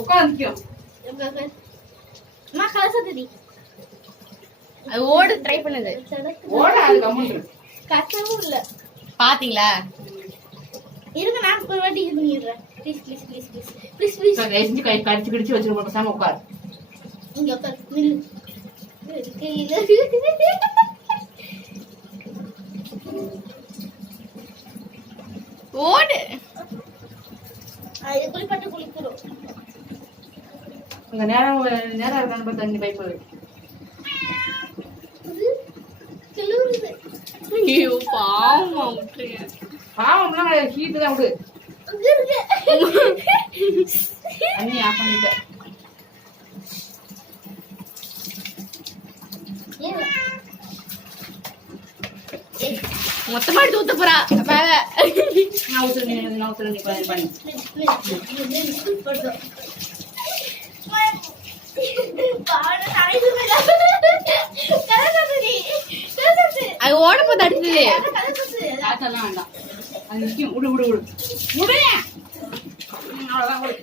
உட்காந்துக்கும். அம்மா கலச தெரி. அது ஓடு ட்ரை பண்ணுது. ஓட அது கம்முன்னு. கட்டவும் இல்ல. பாத்தீங்களா? இருங்க நான் ஒரு வாட்டி இது பண்ணிடுறேன். Please please please please please please. கை கை கடிச்சு கடிச்சு வச்சிரு போட்டு சாம உட்கார். இங்க உட்கார். நில்லு. ஓடு. அது குளிப்பட்டு குளிக்கிறோம். அங்க நேரம் இருக்கான்னு பார்த்து தண்ணி பைப் வை. கிளறுது. ஐயோ பாவமா விட்டுருங்க. பாவம்லாம் ஹீட் தான் விடு. அங்க இருக்கு. தண்ணி ஆஃப் பண்ணிட்டேன். மொத்தமா எடுத்து ஊத்த போறா மேல. நான் ஊத்துறேன் நீ பண்ணி. அது ஓட போது அடுத்தது. காத்தெல்லாம் வேண்டாம். அது நிற்கும். விடு விடு விடு விடு. அவ்வளோதான் விடு.